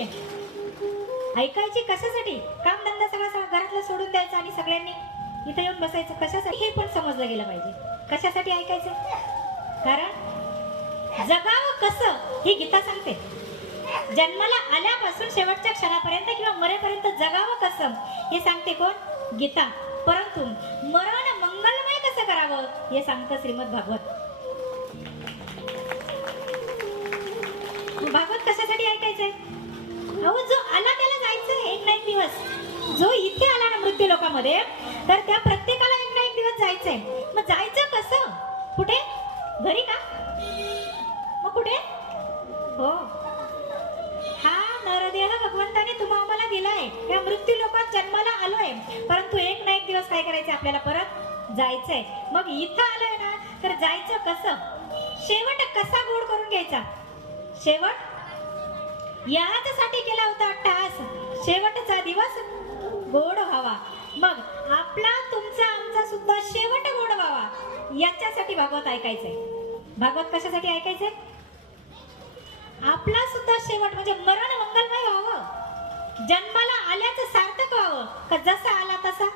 ऐकायची ऐकायचे कशासाठी? काम धंदा सगळा सगळं घरातलं सोडून द्यायचं आणि सगळ्यांनी इथं येऊन बसायचं. कशासाठी? हे पण समजलं गेलं पाहिजे. कशासाठी ऐकायचं? कारण जगावं कसं ही गीता सांगते. जन्माला आल्यापासून शेवटच्या क्षणापर्यंत किंवा मरेपर्यंत जगावं कसं हे सांगते कोण? गीता. परंतु मरण मंगलमय कसं करावं हे सांगतं श्रीमद भागवत. भागवत कशासाठी ऐकायचंय? अहो जो आला त्याला जायचं एक ना एक दिवस. जो इथे आला ना मृत्यू लोकांमध्ये तर त्या प्रत्येकाला एक ना एक दिवस जायचंय. मग जायचं कसं? कुठे? घरी का? मग कुठे? हो. हा नरदेह भगवंताने तुम्हा आम्हाला दिलाय. या मृत्यू लोकात जन्माला आलोय. परंतु एक ना एक दिवस काय करायचं आपल्याला परत? जायचंय. मग इथं आलोय ना तर जायचं कसं? शेवट कसा गोड करून घ्यायचा? शेवट याचसाठी केला होता अट्टहास शेवटचा दिवस गोड व्हावा. मग आपला तुमचा आमचा सुद्धा शेवट गोड व्हावा. याच्यासाठी भागवत ऐकायचंय. भागवत कशासाठी ऐकायचंय? आपला सुद्धा शेवट म्हणजे मरण मंगलमय व्हावं. जन्माला आल्याचं सार्थक व्हावं. का जसा आला तसा